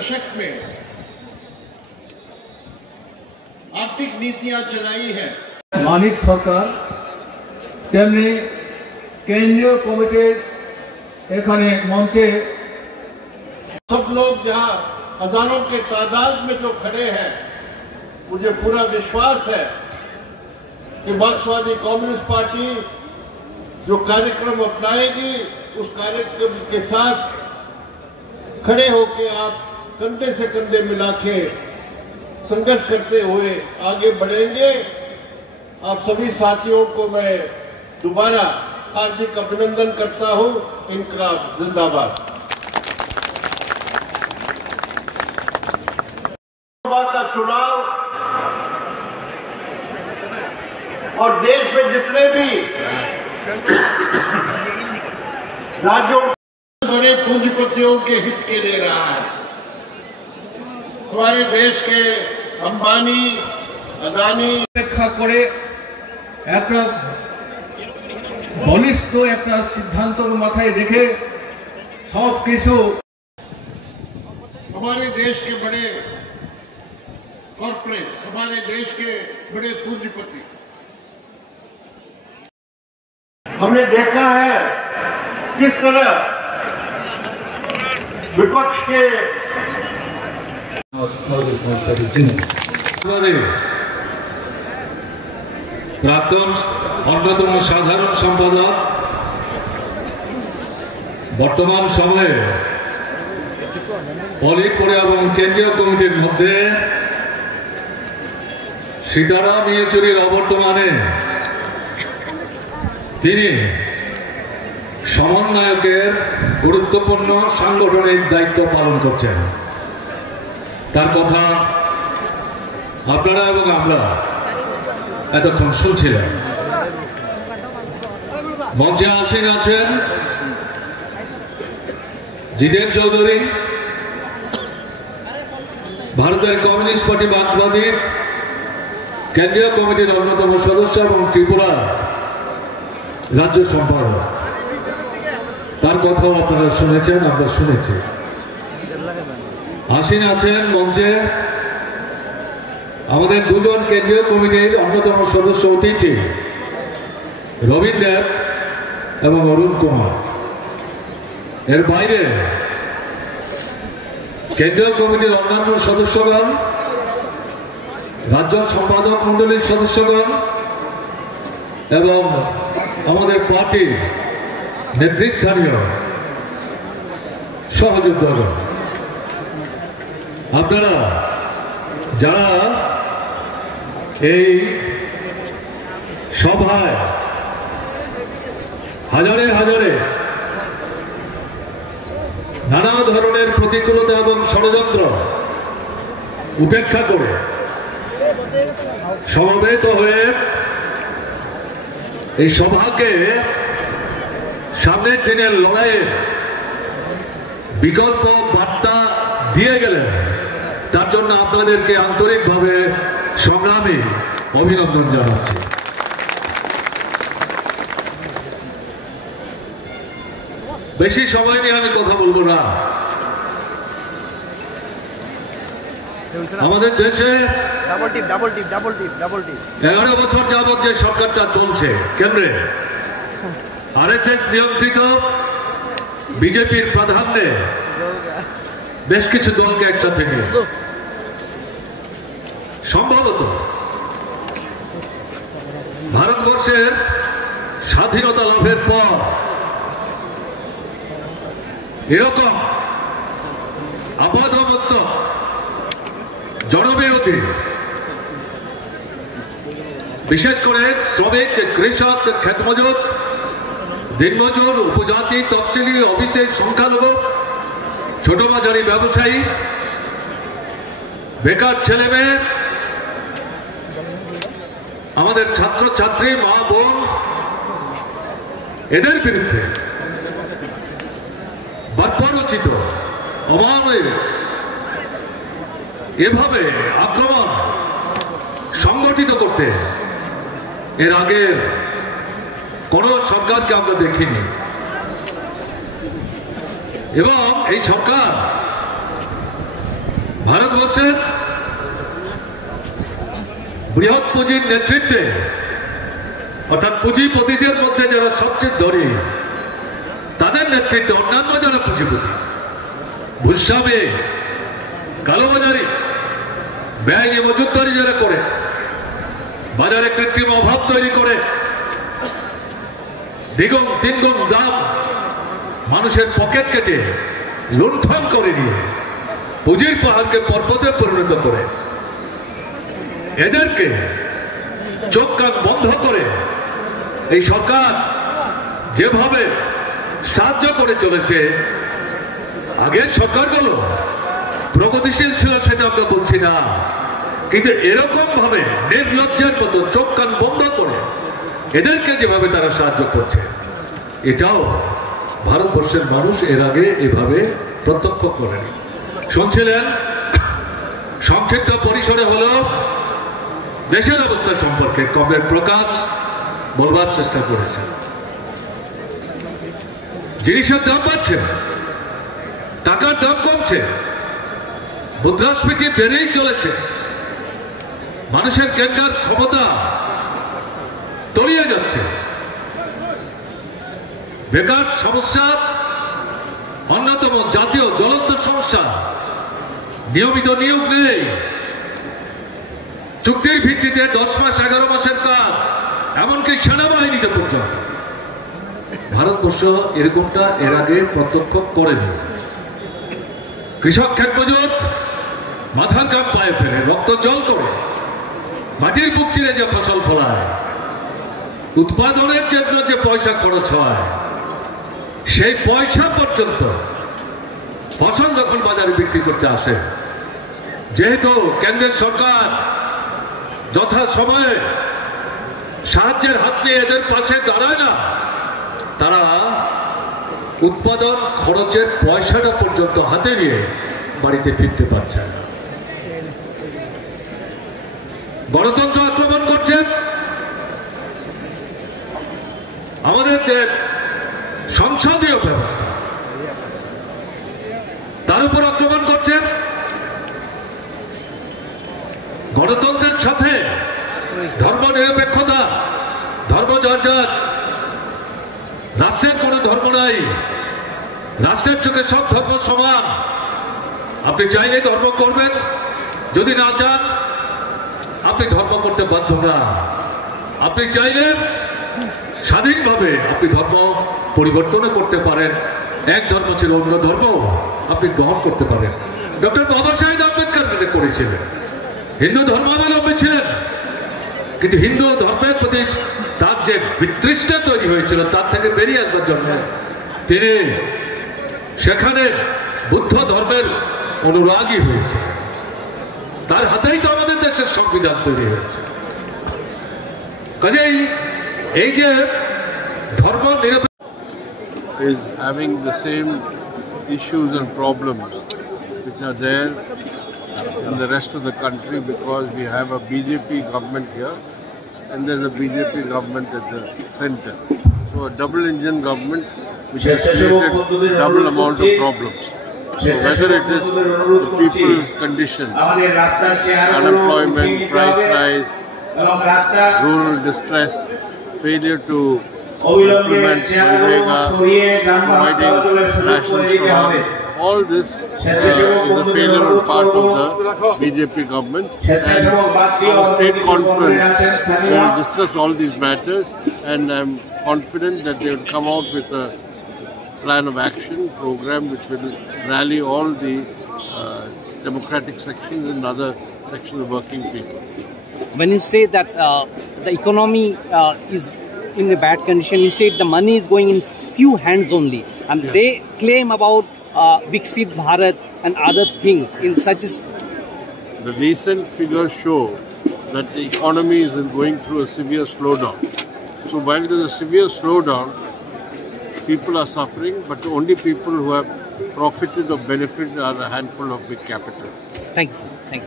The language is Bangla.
दशक में आर्थिक नीतियां चलाई है। मानिक सरकार तेमनी केंद्रीय कमिटी एखाने मंचे सब लोग जहां हजारों के तादाद में जो खड़े हैं, मुझे पूरा विश्वास है कि मार्क्सवादी कम्युनिस्ट पार्टी जो कार्यक्रम अपनाएगी उस कार्यक्रम के साथ खड़े होकर आप कंधे से कंधे मिला के संघर्ष करते हुए आगे बढ़ेंगे। आप सभी साथियों को मैं दोबारा हार्दिक अभिनंदन करता हूं। इनकलाब जिंदाबाद। का चुनाव और देश में जितने भी राज्यों बड़े पूंजीपतियों के हित के ले रहा है। हमारे देश के अंबानी, अदानी अपेक्षा करे একটা বলিষ্ঠ একটা সিদ্ধান্তের মাথায় রেখে সব কিছু हमारे देश के बड़े कॉर्पोरेट्स, हमारे देश के बड़े पूंजीपति, हमने देखा है किस तरह विपक्ष के प्राक्तन अन्यतम साधारण सम्पादक बर्तमान समय पलिटपुरे और केंद्रीय कमिटिर मध्य सीताराम येचुरीर अवर्तमाने समन्वयकेर गुरुत्वपूर्ण सांगठनिक दायित्व पालन करছেন। তার কথা আপনারা এবং আমরা এতক্ষণ শুনছিলাম। মঞ্চে আসীন আছেন জিতেন চৌধুরী, ভারতের কমিউনিস্ট পার্টি মার্ক্সবাদীর কেন্দ্রীয় কমিটির অন্যতম সদস্য এবং ত্রিপুরা রাজ্য সম্পাদক। তার কথাও আপনারা শুনেছেন, আমরা শুনেছি। আসীন আছেন মঞ্চে আমাদের দুজন কেন্দ্রীয় কমিটির অন্যতম সদস্য অতিথি রবীন দেব এবং অরুণ কুমার। এর বাইরে কেন্দ্রীয় কমিটির অন্যান্য সদস্যগণ, রাজ্য সম্পাদক মণ্ডলীর সদস্যগণ এবং আমাদের পার্টির নেতৃস্থানীয় সহযোদ্ধাগণ, আপনারা যারা এই সভায় হাজারে হাজারে নানা ধরনের প্রতিকূলতা এবং ষড়যন্ত্র উপেক্ষা করে সমবেত হয়ে এই সভাকে সামনের দিনের লড়াইয়ের বিকল্প বার্তা দিয়ে গেলেন, তার জন্য আপনাদেরকে আন্তরিকভাবে সংগ্রামী অভিনন্দন জানাচ্ছি। বেশি সময় নিয়ে আমি কথা বলবো না। আমাদের দেশে 11 বছর যাবৎ যে সরকারটা চলছে কেন্দ্রে আরএসএস নিয়ন্ত্রিত বিজেপির প্রাধান্যে বেশ কিছু দলকে একসাথে নিয়ে সম্ভবত ভারতবর্ষের স্বাধীনতা লাভের পর এরকম আপাদমস্তক জনবিরোধী, বিশেষ করে শ্রমিক, কৃষক, ক্ষেতমজুর, দিনমজুর, উপজাতি, তফসিলি, অবিশেষ, সংখ্যালঘু, ছোট মাঝারি ব্যবসায়ী, বেকার ছেলে মেয়ে, আমাদের ছাত্র ছাত্রী, মা বোন, এদের বিরুদ্ধে বর্বরোচিত অমানবিক এভাবে আক্রমণ সংগঠিত করতে এর আগের কোন সরকারকে আমরা দেখিনি এবং এই সরকার ভারতবর্ষের বৃহৎ পুঁজির নেতৃত্বে অর্থাৎ পুঁজিপতিদের মধ্যে যারা সবচেয়ে ধনী তাদের নেতৃত্বে অন্যান্য যারা পুঁজিপতি ভূস্বামে কালোবাজারি ব্যয় মজুতদারি যারা করে বাজারে কৃত্রিম অভাব তৈরি করে দ্বিগুণ তিনগুণ দাম মানুষের পকেট কেটে লুণ্ঠন করে নিয়ে পুঁজির পাহাড়কে পর্বতে পরিণত করে এদেরকে চোখ কান বন্ধ করে এই সরকার যেভাবে সাহায্য করে চলেছে, আগের সরকারগুলো প্রগতিশীল ছিল সেটা আমরা বলছি না, কিন্তু এরকম ভাবে নির্লজ্জের মতো চোখ কান বন্ধ করে এদেরকে যেভাবে তারা সাহায্য করছে, এটাও ভারতবর্ষের মানুষ এর আগে এভাবে প্রত্যক্ষ করেনি। শুনছিলেন সংক্ষিপ্ত পরিসরে হলেও দেশের অবস্থা সম্পর্কে কমরেড প্রকাশ বলবার চেষ্টা করেছে। জিনিসের দাম বাড়ছে, টাকার দাম কমছে, মুদ্রাস্ফীতি বেড়েই চলেছে, মানুষের কেনার ক্ষমতা তলিয়ে যাচ্ছে, বেকার সমস্যা অন্যতম জাতীয় জ্বলন্ত সমস্যা, নিয়মিত নিয়োগ নেই, চুক্তির ভিত্তিতে 10 মাস 11 মাসের কাজ, এমনকি সেনাবাহিনীতে পর্যন্ত। ভারতবর্ষ এরকমটা এর আগে প্রত্যক্ষ করেনি। কৃষক ক্ষেত মজুর মাথার ঘাম পায়ে ফেলে রক্ত জল করে মাটির বুক চিরে যে ফসল ফলায়, উৎপাদনের জন্য যে পয়সা খরচ হয়, সেই পয়সা পর্যন্ত ফসল যখন বাজারে বিক্রি করতে আসে, যেহেতু কেন্দ্রের সরকার যথা সময়ে সাহায্যের হাত নিয়ে এদের পাশে দাঁড়ায় না, তারা উৎপাদন খরচের পয়সাটা পর্যন্ত হাতে নিয়ে বাড়িতে ফিরতে পারছে না। গণতন্ত্র আক্রমণ করছেন, আমাদের যে সংসদীয় ব্যবস্থা তার উপর আক্রমণ করছেন। গণতন্ত্রের সাথে ধর্ম নিরপেক্ষতা, ধর্ম জর্জর, রাষ্ট্রের কোনো ধর্ম নাই, রাষ্ট্রের চোখে সব ধর্ম সমান, আপনি চাইলে ধর্ম করবেন, যদি না চান আপনি ধর্ম করতে বাধ্য না, আপনি চাইলে স্বাধীনভাবে আপনি ধর্ম পরিবর্তন করতে পারেন, এক ধর্ম ছিল অন্য ধর্ম আপনি গ্রহণ করতে পারেন। ডক্টর বাবা সাহেব আম্বেদকর যেটা করেছিলেন, হিন্দু ধর্মাবলম্বী ছিলেন, কিন্তু হিন্দু ধর্মের প্রতি তার যে বিতৃষ্ণা তৈরি হয়েছিল তার থেকে বেরিয়ে আসবার জন্য তিনি সেখানে বুদ্ধ ধর্মের অনুরাগী হয়েছে। তার হাতেই তো আমাদের দেশের সংবিধান তৈরি হয়েছে। কাজেই এই যে ধর্ম is having the same issues and problems which are there in the rest of the country, because we have a BJP government here and there's a BJP government at the center. So a double engine government which has created double amount of problems. So whether it is the people's conditions, unemployment, price rise, rural distress, failure to implement Manrega, providing rations for all this is a failure on part of the BJP government, and our state conference will discuss all these matters, and I'm confident that they will come out with a plan of action program which will rally all the democratic sections and other sections of working people. When you say that the economy is in a bad condition, you say the money is going in few hands only, and they claim about Viksit Bharat and other things in such as... The recent figures show that the economy is going through a severe slowdown. So while there is a severe slowdown, people are suffering, but the only people who have profited or benefited are a handful of big capital. Thanks, sir. Thanks.